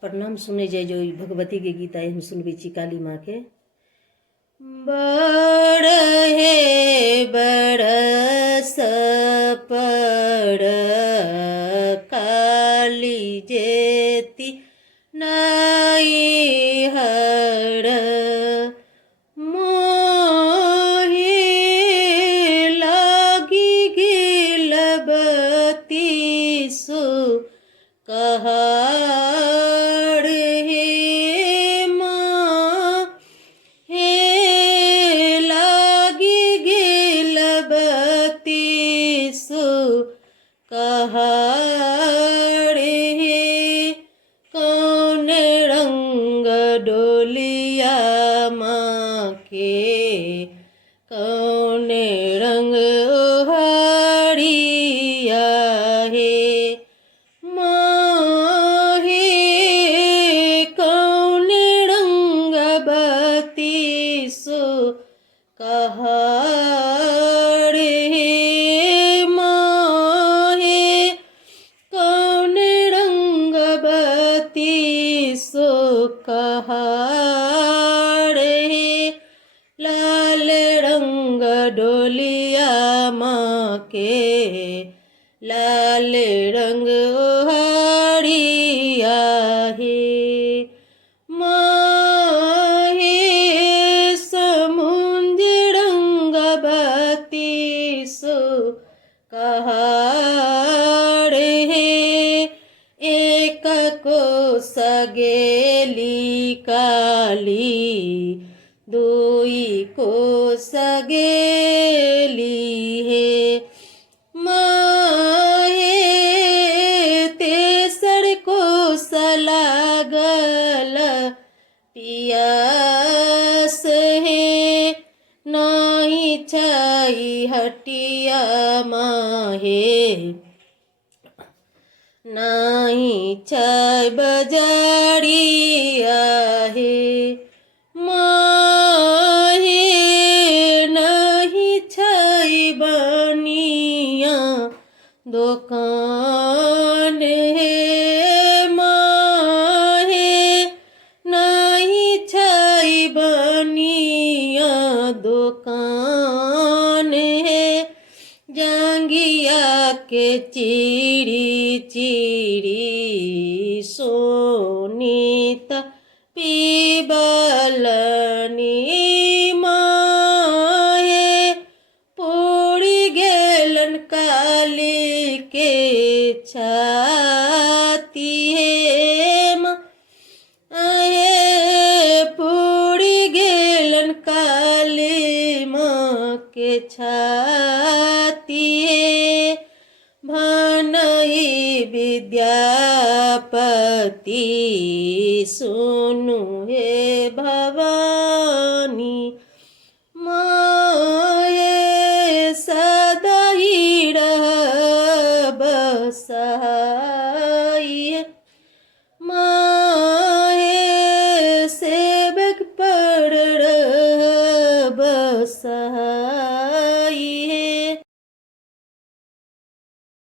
प्रणाम सुने जाए जो भगवती के गीत आए हम सुनबे छी काली माँ के। बड़ हे बरस पड़ काली जेती नाई हर मोहि लागी गिलबती सु कहाड़ हे माँ हे लागी गिलबती सु कहाड़ हे कौन रंग डोलिया माँ के कौन रंग ओहरिया हे माहे कौन रंग बती सो कहाड़ हे माहे कौन रंग बती सो कहाड़ हे लाल रंग डोलिया माँ के लाल रंग ओहरिया हे माहे समुंज रंग बती सो कहाड़ हे एक को सगेली काली दुई को सगेली हे माहे तेसर को सलागल पियास हे नाही छाई हटिया माहे नाही छाई बजारिया हे माहे नहीं छाई बनिया दुकान हे माहे नहीं छाई बनिया दुकान हे जांगिया के चिड़ी चिड़ी सोनीता पीबलनी माहे पोड़ी गेलन काली के छाती हे माहे पोड़ी गेलन काली माँ के छाती हे भनई विद्यापति सुनु हे